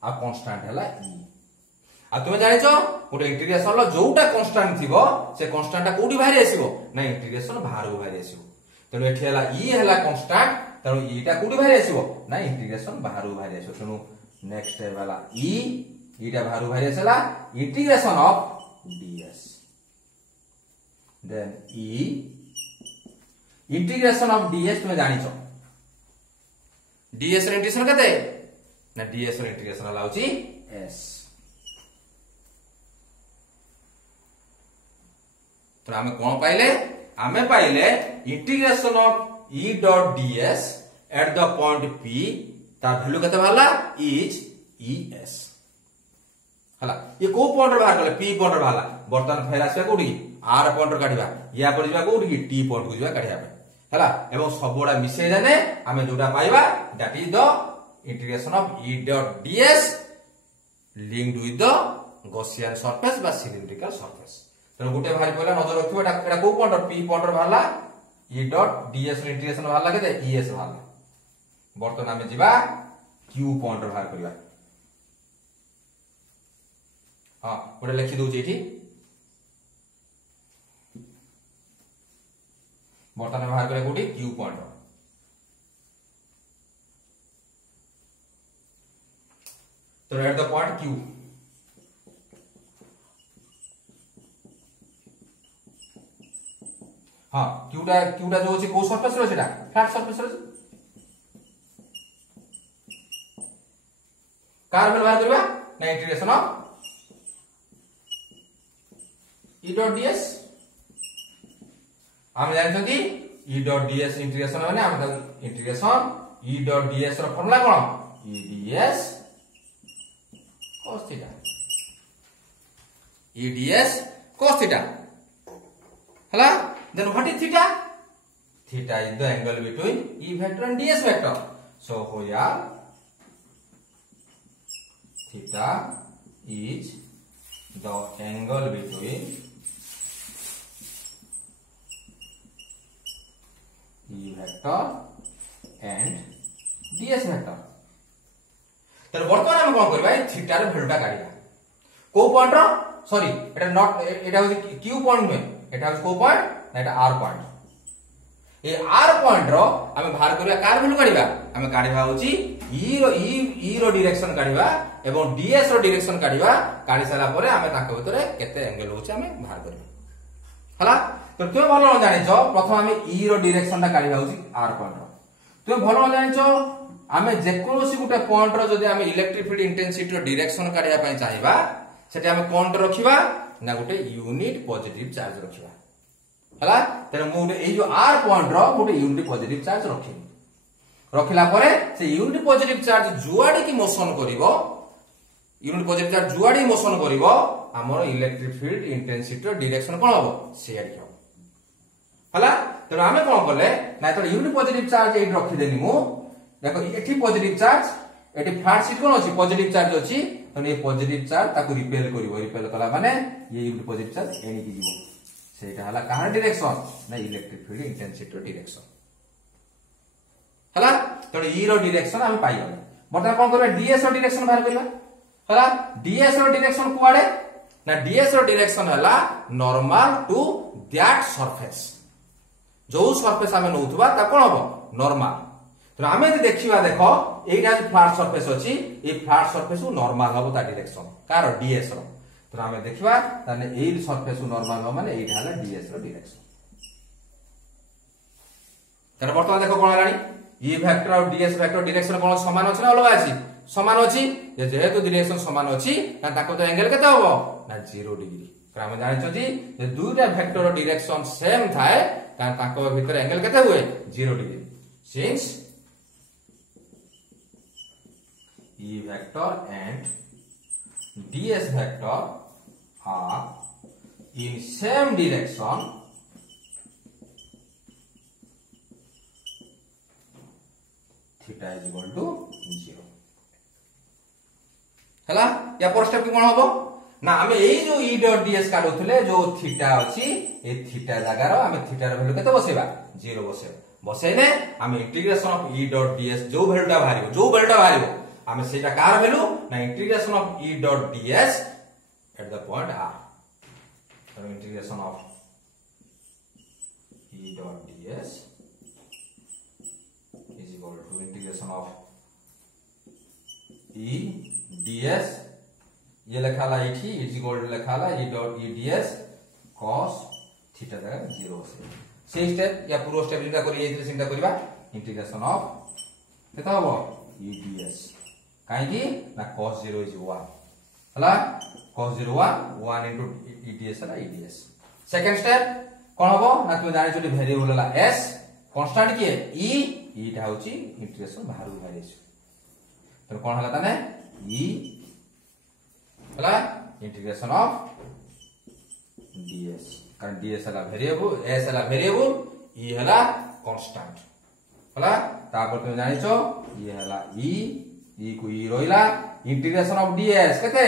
आ कांस्टेंट हला e आ तुमे जानि छ गोटे इंटीग्रेशन लो जोटा कांस्टेंट थिबो से कांस्टेंट कोडी बाहर आसीबो ना इंटीग्रेशन बाहर को बाहर आसीबो तनो एठी हला e हला कांस्टेंट तनो e टा कोडी बाहर आसीबो ना इंटीग्रेशन बाहर को बाहर आसीबो तनो नेक्स्ट स्टेप वाला e टा बाहर को बाहर आसला integration of ds then e integration of ds तुमे जानि छ ds रे इंटीग्रेशन कते ना ds रे इंटीग्रेशन लाउची s तो आमे कोन पाइले आमे पाइले integration of E dot ds at the point p ता वैल्यू कते भाला इज es हला ये को पॉइंट बाहर करले p पॉइंट भाला बर्तन फेर आसे कोडी r पॉइंट काढिबा या पर जिबा कोडी की t पॉइंट को जिबा काढिया हला एवं सबोडा मिसे जाने आमे जोटा पाइबा that is the integration of E dot ds linked with the Gaussian surface बा cylindrical surface तो गोटे बाहर पहला नजर रखिबो एटा को पॉइंट p पॉइंट बाहरला E डॉट ds रे इंटीग्रेशन बाहरला केते es बाहरला बर्तन आमे जिबा q पॉइंट बाहर करिबा हां गोटे लिखि दउ जेठी बर्तन बाहर करे गोटी q पॉइंट तो एट द पॉइंट q हां क्यूटा जो अछि को सरफेस रो सेटा फ्लैट सरफेस रो कार वैल्यू बाहर करबा ना integration of E dot ds हम जानछथि E डॉट ds इंटीग्रेशन माने हम इंटीग्रेशन E डॉट ds रो फार्मूला कोन E ds cos theta E ds cos theta हला then what is theta theta is the angle between E vector and ds vector so here theta is the angle between E vector and ds vector तर वर्तमान हम कोन करबा थीटा रे वैल्यूटा काढिबा को point row sorry Etah not एटा हो q पॉइंट में एटा हो को पॉइंट ना एटा r पॉइंट ए आर पॉइंट रो आमे बाहर करिया कार वैल्यू काढिबा आमे काढिबा होची ई रो डायरेक्शन काढिबा एवं डीएस रो डायरेक्शन काढिबा काढि सारा परे आमे ताको भितरे केते एंगल होची आमे बाहर करिबा हला तो तुम भलो जानिछो प्रथम आमे ई रो डायरेक्शन ता काढिबा होची आर पॉइंट रो तुम भलो जानिछो आमे जेकोसी गुटे पॉइंट रो जदी आमे इलेक्ट्रिक फील्ड इंटेंसिटी रो डायरेक्शन काढिया पई चाहिबा सेटा आमे कोन रखिबा ना गुटे यूनिट पॉजिटिव चार्ज रखिबा हला तेरे मु ए जो आर पॉइंट रो गुटे यूनिट पॉजिटिव चार्ज रखिबी रखिला परे से यूनिट पॉजिटिव चार्ज जुआडी की मोशन करिवो यूनिट पॉजिटिव चार्ज जुआडी मोशन करिवो हमर इलेक्ट्रिक फील्ड इंटेंसिटी रो डायरेक्शन कोन हबो सेयाडी हबो हला तेरे आमे कोन करले ना तो यूनिट पॉजिटिव चार्ज एठी रखि देनी मु देखो एठी पॉजिटिव चार्ज एठी फ्लैट शीट कोन अछि पॉजिटिव चार्ज अछि तो ये पॉजिटिव चार्ज ताको रिपेल करिवो रिपेल कला माने ये यूनिट पॉजिटिव चार्ज एनी की जीवो सेटा हला कहार डायरेक्शन ना इलेक्ट्रिक फील्ड इंटेंसिटी रो डायरेक्शन हला तो ई रो डायरेक्शन हम पाई गले बता कोन करबे डीएस रो डायरेक्शन बाहर करबा हला डीएस रो डायरेक्शन कुआडे ना डीएस रो डायरेक्शन हला नॉर्मल टू दैट सरफेस जो सरफेस हमें नउथबा ता कोन हबो नॉर्मल तो हमें जे देखिबा देखो एटा जे फ्लैट सरफेस अछि ए फ्लैट सरफेस को नॉर्मल हबो ता डायरेक्शन कार डीएस रो तो हमें देखिबा ताने ए सरफेस को नॉर्मल हो माने एटा हला डीएस रो डायरेक्शन तर वर्तमान देखो कोन हलानी ई वेक्टर और डीएस वेक्टर डायरेक्शन कोन समान अछि ना अलग अछि समान अछि जे जेहेतु डायरेक्शन समान अछि ना ताको तो एंगल केते होबो ना 0 डिग्री तर हम जानि छि जे दुईटा वेक्टर और डायरेक्शन सेम थाए ता ताको भीतर एंगल केते हुए 0 degree since E vector and ds vector are in same direction theta is equal to 0 हला या पर स्टेप कोन हबो ना हमें एई जो e डॉट ds काढुथले जो थीटा अछि ए थीटा जगह रो हमें थीटा रो वैल्यू केते बसेबा 0 बसेबा बसेने हमें integration of e dot ds जो वैल्यूटा बाहरिबो हमें सेटा कार वैल्यू ना integration of e dot ds at the point r so integration of e dot ds is equal to integration of e ds ये लिखाला इठी इज इक्वल टू लिखाला e dot e ds cos theta जगह 0 से स्टेप या पूरा स्टेप जिंदा करी एथि चिंता करबा इंटीग्रेशन ऑफ केता हो e ds काहे की ना cos 0 is 1 हला cos 0 1 into e ds हला e ds सेकंड स्टेप कोन हबो ना तुम जानि छथि वेरिएबल हला s कांस्टेंट की e टा होची इंटीग्रेशन बाहर बाहर तो कोन हला तने e हला इंटीग्रेशन ऑफ ds कारण ds हला वेरिएबल s हला वेरिएबल e हला कांस्टेंट हला तापर तुम जानि छो ये हला e को e रोइला इंटीग्रेशन ऑफ ds केते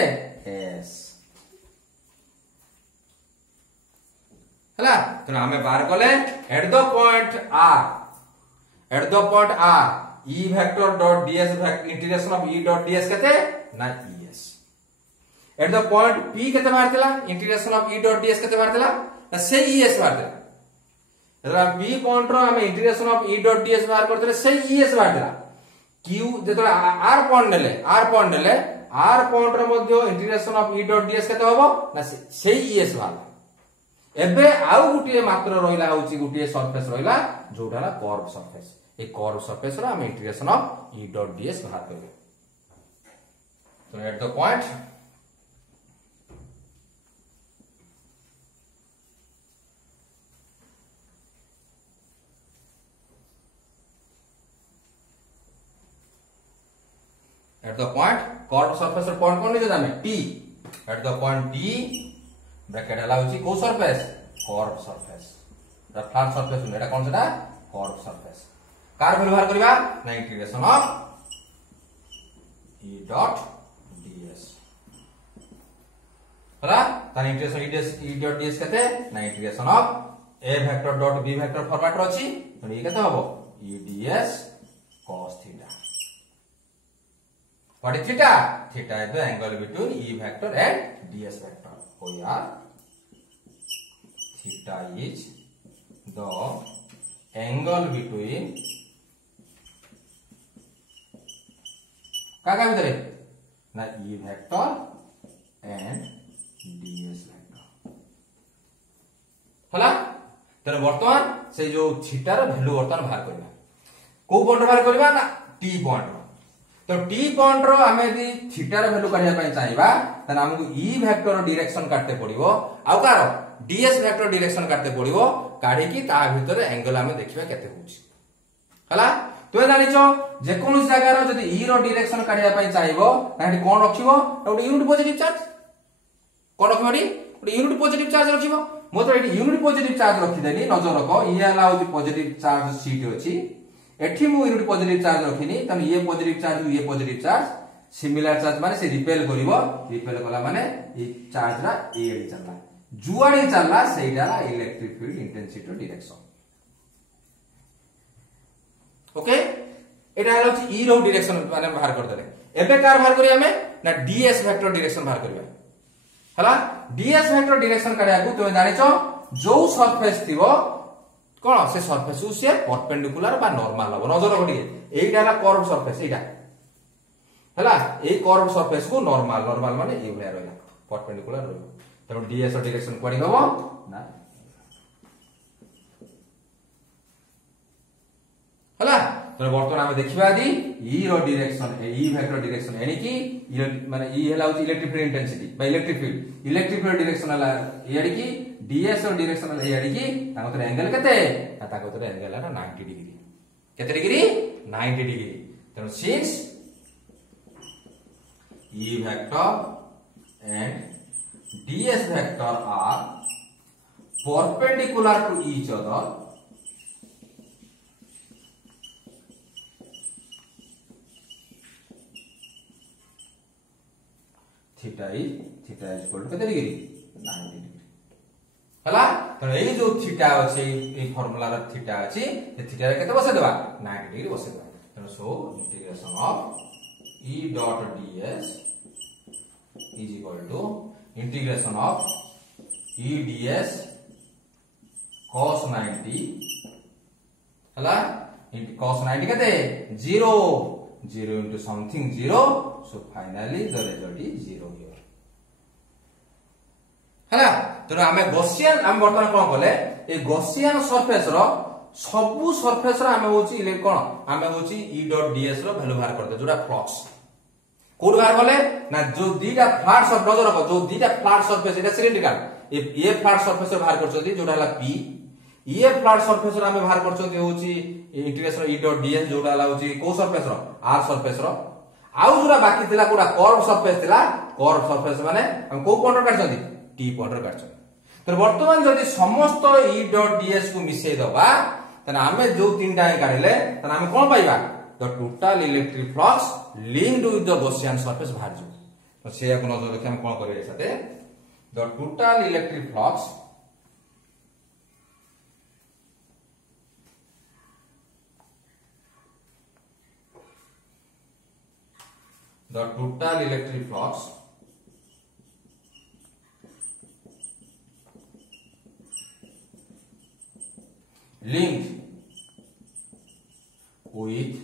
s हला तो हमें बाहर कले eight the point r e vector dot ds integration of e dot ds केते ना es eight the point p केते बाहर थिला integration of e dot ds केते बाहर थिला ना से es बाहर थिला जरा p पॉइंट रो हमें integration of e dot ds बाहर करथले से es बाहर थिला q जेतो r पॉइंट नेले r पॉइंट रो मध्ये integration of e dot ds केते होबो ना से es वाला एबे आउ गुटिए मात्र रहिला होची गुटिए सरफेस रहिला जोटाला कर्व सरफेस ए कर्व सरफेस रो हम integration of e dot ds बाहर करबे तो at the point curve surface रो पॉइंट कोन जे जाने t at the point t bracket हला होची को surface curve surface the flat surface एटा कोन सेटा कर्व सरफेस कार व्यवहार करबा ना integration of e dot ds हला ता इंटीग्रेशन e डॉट ds केते ना integration of a vector dot b vector format रो अछि तो ये केते हबो e ds cos theta what is theta theta is the angle between e vector and ds vector so here theta is the angle between क्या भितर ना ई वेक्टर एंड डीएस वेक्टर हला तेरे वर्तमान से जो थीटार वैल्यू वर्तमान बाहर करबा को पॉइंट बाहर करबा ना टी पॉइंट तो टी पॉइंट रो हमें यदि थीटार वैल्यू काढिया पई चाहिबा तने हमको ई वेक्टर डायरेक्शन काटते पड़िबो आ कार डीएस वेक्टर डायरेक्शन काटते पड़िबो काढी की ता भीतर एंगल हमें देखिबा केते होची हला तो जानिचो जे कोन जगह रो जदी ई रो डायरेक्शन काढिया पई चाहिबो ताहेडी कोन रखिबो ओडी यूनिट पॉजिटिव चार्ज कोन रखिबो ओडी यूनिट पॉजिटिव चार्ज रखिबो मो तो एडी यूनिट पॉजिटिव चार्ज रखि देनी नजर रखो ई हला होची पॉजिटिव चार्ज सीट अछि एठी मु यूनिट पॉजिटिव चार्ज रखिनी तने ये पॉजिटिव चार्ज सिमिलर चार्ज माने से रिपेल करिवो रिपेल कला माने ई चार्ज रा एडी चलला जुआडी चलला सेइडा electric field intensity direction okay एटा हलो ई रो डायरेक्शन माने बाहर कर देले एबे कार बाहर करी हमें ना डीएस वेक्टर डायरेक्शन बाहर करबा हला डीएस वेक्टर डायरेक्शन काढिया को तुमे जानिचो जो सरफेस थिवो कोन से सरफेस उ से परपेंडिकुलर बा नॉर्मल हो नजर रखो एइटा हला कर्व सरफेस एइटा हला ए कर्व सरफेस को नॉर्मल माने ए भलिया रहला परपेंडिकुलर रहला तो डीएस डायरेक्शन कोडी हबो ना हला तो वर्तमान हम देखिबा दी ई रो डायरेक्शन ई वेक्टर डायरेक्शन एनी की माने ई हला होची इलेक्ट्रिक फील्ड इंटेंसिटी बा इलेक्ट्रिक फील्ड डायरेक्शन हला एडी की डीएस रो डायरेक्शन हला एडी की ताको तो एंगल केते ताको तो एंगल हला 90 डिग्री केते डिग्री 90 डिग्री तो since E vector and DS vector are perpendicular to each other theta is equal to केते डिग्री 90 डिग्री हला तो ए जो थीटा अछि ए फार्मूला रा थीटा अछि ए थीटा रे केते बसे देबा 90 डिग्री बसे देबा तो so integration of e dot ds is equal to integration of e ds cos 90 हला cos 90 केते 0 into something 0 so finally the result is 0 here हला तो हमें गॉसियन हम वर्तमान कोन बोले ए गॉसियन सरफेस रो सबु सरफेस रो हमें होची इले कोन हमें होची e डॉट ds रो वैल्यू बाहर करते जोरा फ्लक्स कोड बाहर बोले ना जो दीटा फ्लैट सरफेस नजर रखो जो दीटा फ्लैट सरफेस एटा सिलिंड्रिकल ये फ्लैट सरफेस रो बाहर करछोती जोटा हला p ये फ्लैट सरफेस रो हमें बाहर करछोती होची इंटीग्रेशन e डॉट ds जोटा हला होची को सरफेस रो r सरफेस रो आउ जोरा बाकी थिला कोडा कर्व सरफेस थिला कर्व सरफेस माने हम को पॉइंट काटछोती t पॉइंट काटछोती तो वर्तमान जदि समस्त e डॉट ds को मिसै दबा तने हमें जो तीनटा काढिले तने हमें कोन पाइबा the total electric flux linked with the Gaussian surface बाहर जो तो से को नजर रखि हम कोन करिवे साथे the total electric flux linked with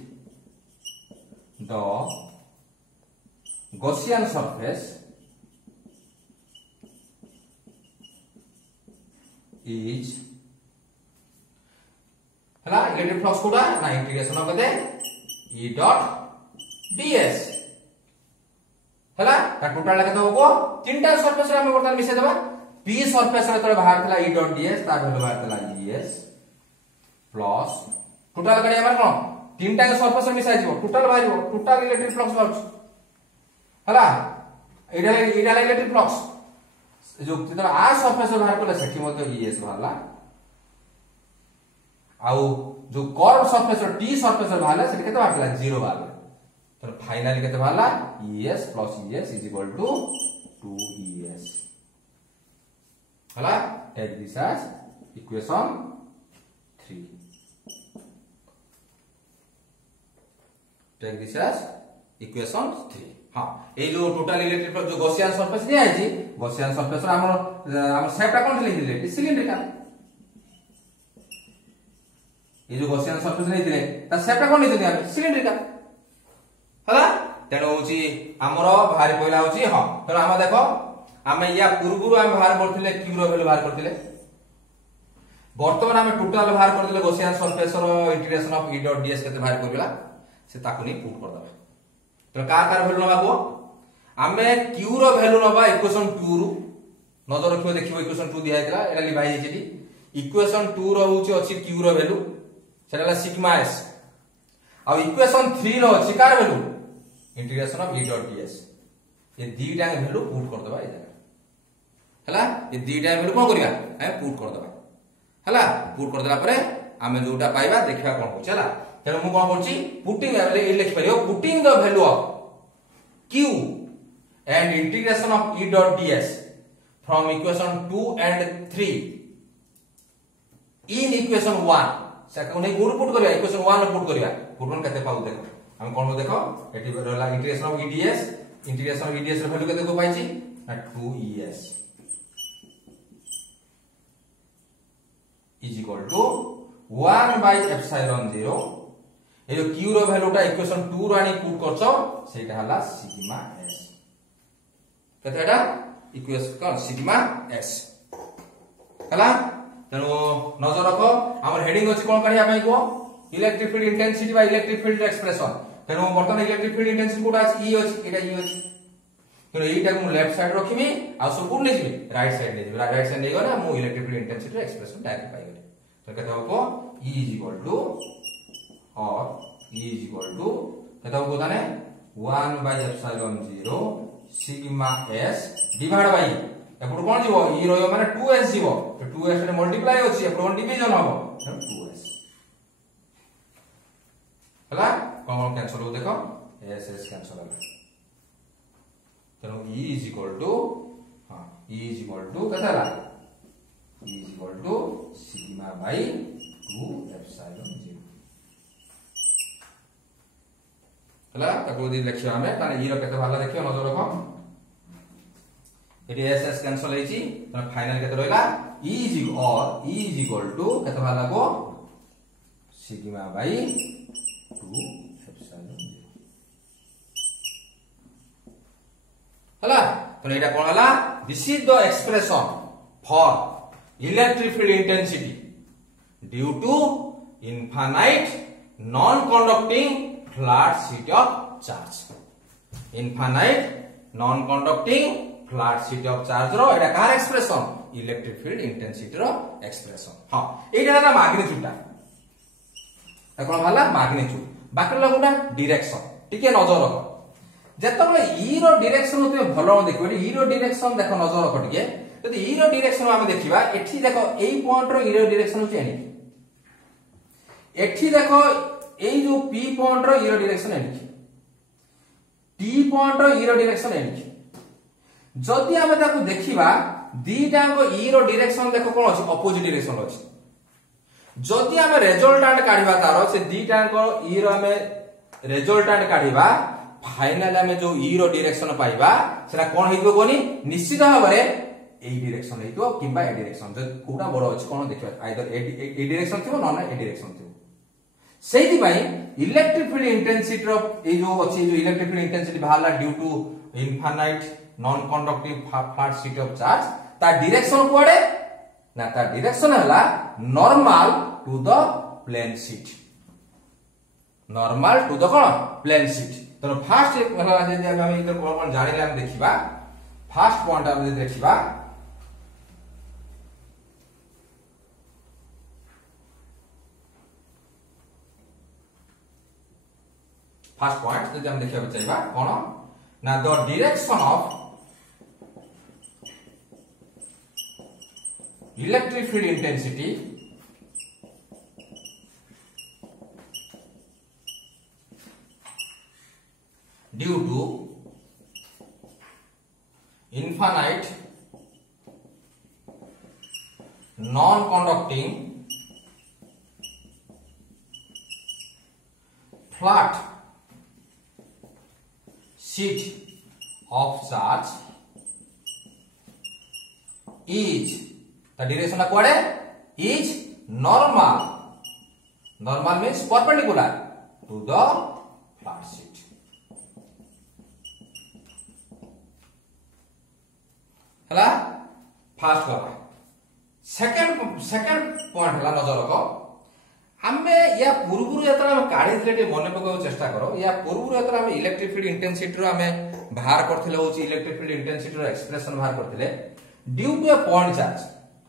the Gaussian surface is हला इलेक्ट्रिक फ्लक्स कोडा ना integration of they e dot ds हला ता टोटल लगे तो को तीनटा सरफेस रे हम वर्तमान मिसे देबा p सरफेस रे तळे बाहर थला e डॉट ds ता भेल बाहर थला es प्लस टोटल करी हमर कोन तीनटा के सरफेस रे मिसाइ जिवो टोटल बाहर जिवो टोटल इलेक्ट्रिक फ्लक्स बाहर हला एडा इलेक्ट्रिक फ्लक्स जो तळे आ सरफेस रे बाहर कोले सेठी मते es बाहरला आउ जो कर्व सरफेस रे t सरफेस रे बाहरला सेठी केते बाहरला 0 बाहरला तो फाइनली केते बाहरला es plus es is equal to 2es हला take this as equation 3 take this as equation 3 हां ए जो टोटल इलेक्ट्रिक जो गॉसियन सरफेस दिया है गॉसियन सरफेस रे हमर शेपटा कोन लिखि दिले सिलिंड्रिकल ये जो गॉसियन सरफेस नहीं दिले ता शेपटा कोन नहीं दिले सिलिंड्रिकल हला तेणु होची हमर बाहर पहिला होची हां तेणु हम देखो आमे या पूर्वरु हम बाहर करथिले क्यू रो वैल्यू बाहर करथिले वर्तमान हम टोटल बाहर करथिले गॉसियन सरफेस रो integration of E dot ds केते बाहर करबिला से ताकु नहीं पुट कर दबा तो कार वैल्यू नबा को आमे क्यू रो वैल्यू नबा इक्वेशन 2 रु नजर रखियो देखियो इक्वेशन 2 दिया हैतला एला लिभाई जेटी इक्वेशन 2 रो होची अछि क्यू रो वैल्यू सेला सिग्मा s आ इक्वेशन 3 रो अछि car value integration of E dot ds ये दीटा वैल्यू पुट कर दबा ए जगह हला ये दीटा वैल्यू कोन करिया हम पुट कर दबा हला पुट कर देला परे आमे जोटा पाइबा देखिबा कोन हो चला तेरे मु कोन करछि पुटिंग वैल्यू ए लिख परियो putting the value of q and integration of E dot ds from equation 2 and 3 in equation 1 से कोन गुड पुट करिया इक्वेशन 1 पुट करिया पुटन केते पाउ देखो हम कोन देखो एटी रहला इंटीग्रेशन ऑफ eds रो वैल्यू केते को पाइछि 2es is equal to 1 by epsilon 0 ए जो q रो वैल्यूटा इक्वेशन 2 रो आनी पुट करछो सेटा हला सिग्मा s केतेटा इक्वेशन कोन सिग्मा s हला तेनो नजर रखो हमर हेडिंग अछि कोन काढिया पई को electric field intensity by electric field expression तेनो वर्तमान इलेक्ट्रिक फील्ड इंटेंसिटी कोडा अछि e अछि एटा e अछि तेनो एटा को लेफ्ट साइड रखिबी आ सब कोन नेबी राइट साइड नेबी राइट साइड नै गना मु electric field intensity expression direct पाइ गले तो केते हो e is equal to और E is equal to केते हो ताने 1 by epsilon 0 sigma s divided by एपड कोन जीवो e रहियो माने 2s जीवो तो 2s रे मल्टीप्लाई होछि एपड डिवीजन हबो 2s हला कोन कैंसिल हो देखो s s कैंसिल होला तेनो e is equal to हां e is equal to केते हला e is equal to sigma by 2 epsilon 0 हला ताको दि लेखियो हमें ताने e रो केते भाला देखियो नजर रखो एटी s s कैंसिल होईची तो फाइनल केते रहला e is equal to केते भाला को सिग्मा by 2 epsilon 0 हला तो एटा कोन हला this is the expression for electric field intensity due to infinite non conducting flat sheet of charge infinite non conducting flat sheet of charge रो एटा कार एक्सप्रेशन इलेक्ट्रिक फील्ड इंटेंसिटी रो एक्सप्रेशन हां एटा हला मैग्नीट्यूड ता कोन हला मैग्नीट्यूड बाकी लगुना डायरेक्शन टिके नजर रखो जेतबले e रो डायरेक्शन तुमे भलो देखबे e रो डायरेक्शन देखो नजर रखो टिके यदि e रो डायरेक्शन हम देखिबा एठी देखो एई पॉइंट रो e रो डायरेक्शन होचे एनी एठी देखो एई जो p पॉइंट रो e रो डायरेक्शन एनी t पॉइंट रो e रो डायरेक्शन एनी जदि हम ताको देखिबा दीटा को e रो डायरेक्शन देखो कोन अछि अपोजिट डायरेक्शन अछि जदि हम रिजल्टेंट काढिबा तारो से दीटा को e रो हमें रिजल्टेंट काढिबा फाइनल हमें जो e रो डायरेक्शन पाइबा सेटा कोन हेइबो कोनी निश्चित भाबरे ए डायरेक्शन हेइतो किबा ए डायरेक्शन जो कोडा बड़ अछि कोन देखिबा आइदर ए डायरेक्शन थिबो नॉन ए डायरेक्शन थिबो सेहि पई इलेक्ट्रिक फील्ड इंटेंसिटी रो ए जो अछि जो इलेक्ट्रिक फील्ड इंटेंसिटी बाहरला due to infinite non conductive flat sheet of charge ता डायरेक्शन कोडे ना ता डायरेक्शन हला normal to the plane sheet normal to the plane sheet तो फर्स्ट हला जे हम इधर कोन जानिले हम देखिबा फर्स्ट पॉइंट हम देखिबा फर्स्ट पॉइंट जे हम देखिबा चाहिबा कोन ना the direction of electric field intensity due to infinite non-conducting flat sheet of charge is the direction of what is normal Normal means perpendicular to the flat sheet. हला फास्ट करा सेकंड पॉइंट हला नजर रखो हमें या पूर्वरु जतरा हम काढी दिले मने पकाउ चेष्टा करो या पूर्वरु जतरा हम इलेक्ट्रिक फील्ड इंटेंसिटी रो हमें बाहर करथिले होची इलेक्ट्रिक फील्ड इंटेंसिटी रो एक्सप्रेशन बाहर करथिले due to a point charge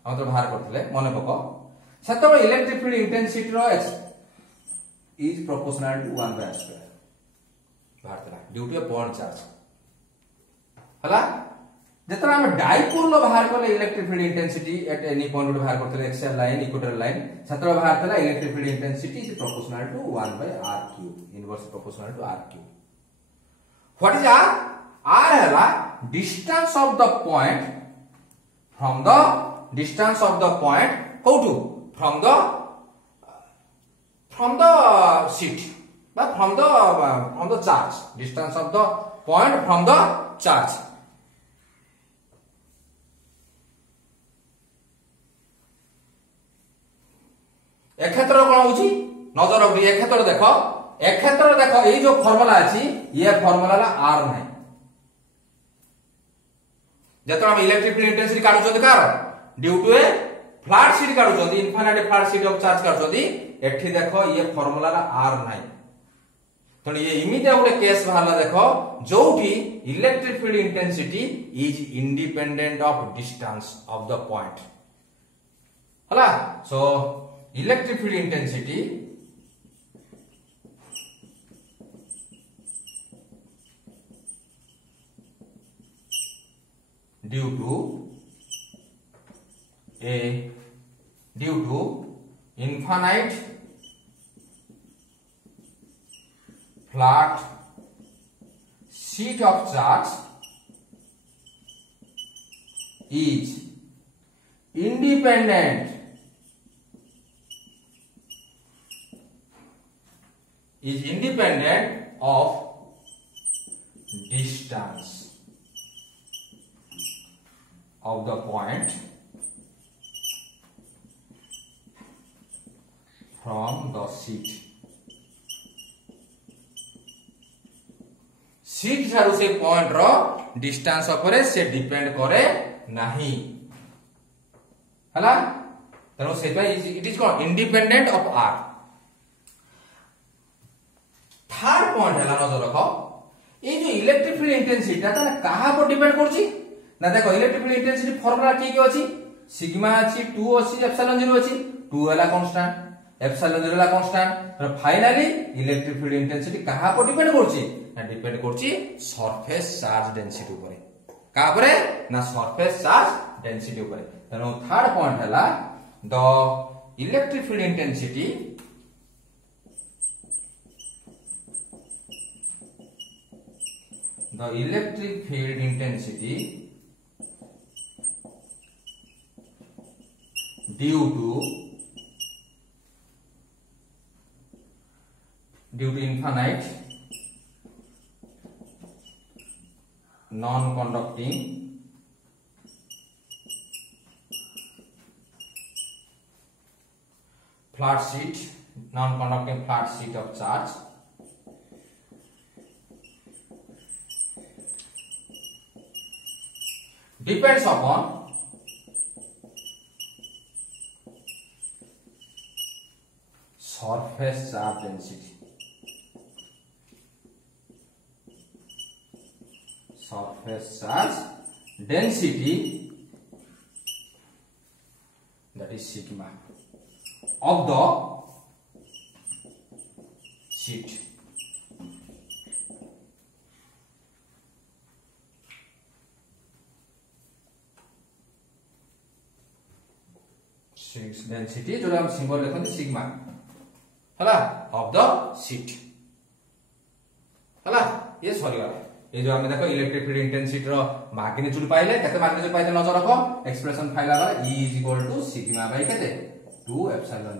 हम तो बाहर करथिले मने पकाओ सेतो इलेक्ट्रिक फील्ड इंटेंसिटी रो is proportional to 1 by r square बाहर तला due to a point charge हला जतरा हम डाइपोल लो बाहर करले electric field intensity at any point बाहर करथले एक्सियल लाइन इक्वेटोरियल लाइन सेतो बाहर तला electric field intensity is proportional to 1 by r cube inverse proportional to r cube what is r r हला distance of the point from the distance of the point how to from the sheet but from the charge distance of the point from the charge एक क्षेत्र कोन होची नजर रखी एक क्षेत्र देखो ये जो फार्मूला अछि ये फार्मूला ला r नहीं जतो हम इलेक्ट्रिक फील्ड इंटेंसिटी काढु छथि कार due to a flat sheet काढु छथि infinite flat sheet of charge काढु छथि एठी देखो ये फार्मूला ला r नहीं तो ये इमिडिया गोटे केस बाहरला देखो जोठी electric field intensity is independent of distance of the point हला so electric field intensity due to infinite flat sheet of charge is independent of distance of the point from the sheet ठारू से पॉइंट रो डिस्टेंस उपरे से डिपेंड करे नाही हला तनो से it is called independent of r third point हला नजर रखो ये जो इलेक्ट्रिक फील्ड इंटेंसिटी ता कहा पर डिपेंड करछि ना देखो इलेक्ट्रिक फील्ड इंटेंसिटी फार्मूला की अछि सिग्मा अछि 2 अछि एप्सिलॉन 0 अछि 2 हला कांस्टेंट एप्सिलॉन 0 ला कांस्टेंट तो फाइनली इलेक्ट्रिक फील्ड इंटेंसिटी कहा पर डिपेंड करछि ना डिपेंड करछि सरफेस चार्ज डेंसिटी ऊपर का ऊपर ना सरफेस चार्ज डेंसिटी ऊपर तनो थर्ड पॉइंट हला the electric field intensity due to infinite non-conducting flat sheet of charge depends upon surface charge density. Surface charge density, that is sigma, of the sheet. Density जो हम सिंबल लिखते सिग्मा हला ऑफ द शीट हला ये सॉरी गला ये जो हम देखो इलेक्ट्रिक फील्ड इंटेंसिटी रो मैग्नीट्यूड पाइले केते मैग्नीट्यूड पाइले नजर रखो एक्सप्रेशन फाइला गला E = सिग्मा बाय केते 2 एप्सिलॉन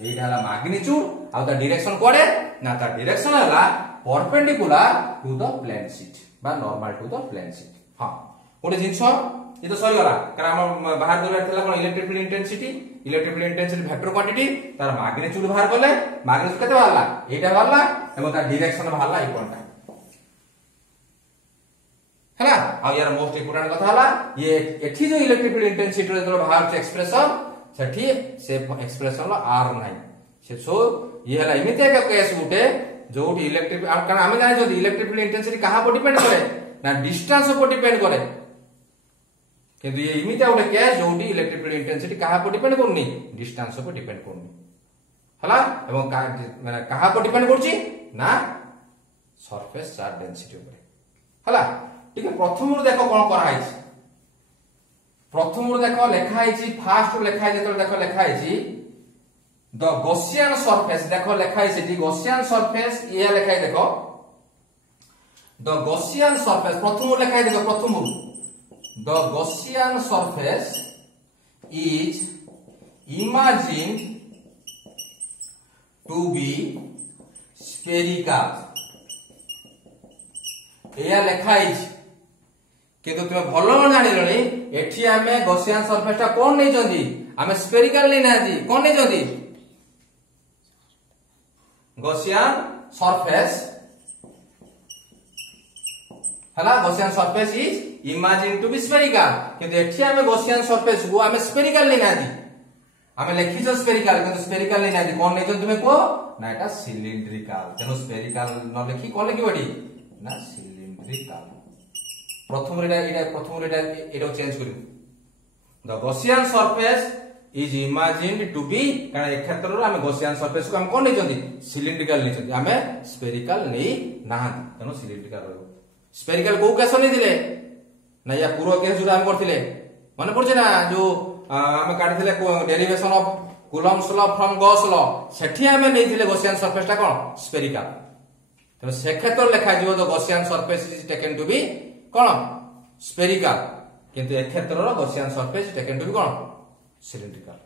0 एटा हला मैग्नीट्यूड आ द डायरेक्शन कोडे ना ता डायरेक्शन हला perpendicular to the plane sheet बा normal to the plane sheet हां ओटे जिंस ये तो सही गला कारण हम बाहर करबा थिला कोन electric field intensity vector quantity तार मैग्नीट्यूड बाहर करले मैग्नीट्यूड केते बाहरला एटा बाहरला एवं तार डायरेक्शन बाहरला ई कोनटा हैला आ यार मोस्ट इंपोर्टेंट कथा हला ये एठी जो इलेक्ट्रिक फील्ड इंटेंसिटी रे जो बाहर एक्सप्रेशन सेठी से एक्सप्रेशन लो आर नाही से सो ये हला एमिते का केस गुटे जो इलेक्ट्रिक कारण हम जाने जो इलेक्ट्रिक फील्ड इंटेंसिटी कहां पर डिपेंड करे ना डिस्टेंस पर डिपेंड करे किंतु ये इमिते गोटे केस जो इलेक्ट्रिक फील्ड इंटेंसिटी कहां पर डिपेंड करनी डिस्टेंस पर डिपेंड करनी हला एवं माने कहां पर डिपेंड करची ना सरफेस चार्ज डेंसिटी ऊपर हला ठीक है प्रथम रु देखो कोन करा है प्रथम रु देखो लिखा है फास्ट रु लिखा है देखो लिखा है द गॉसियन सरफेस देखो लिखा है दी गॉसियन सरफेस ये लिखा है देखो द गॉसियन सरफेस प्रथम लिखा है देखो प्रथम the Gaussian surface is imagined to be spherical या लिखा है किंतु तुम भल जानी एठी आमे गॉसियन सरफेस ता कोन नै जंदी आमे स्फेरिकल नै नादी कोन नै जंदी गॉसियन सरफेस हला Gaussian surface is imagine to be spherical किंतु एठी आमे गॉसियन सरफेस को आमे स्फेरिकल नै नादी आमे लिखि जो स्फेरिकल किंतु स्फेरिकल नै नादी कोन नै जंदी तुमे को ना एटा सिलिंड्रिकल तेनो स्फेरिकल न लिखि कोन लिखि बडी ना सिलिंड्रिकल प्रथम एटा चेंज करू the Gaussian surface is imagined to be कारण ए क्षेत्र रो हम गॉसियन सरफेस को हम कोन नै जंदी सिलिंड्रिकल नै जंदी हमें स्फेरिकल नै ना तनो सिलिंड्रिकल रो स्फेरिकल को केस नै दिले ना या पूर्व केस जो हम करथिले मन पड़छ ना जो हम काढिथिले derivation of Coulomb's law from Gauss law सेठी हम नै थिले गॉसियन सरफेस ता कोन स्फेरिकल तनो से क्षेत्र लिखा जिवो the Gaussian surface is taken to be कोन स्फेरिकल किंतु ए क्षेत्र रो Gaussian surface taken to be कोन सिलिंड्रिकल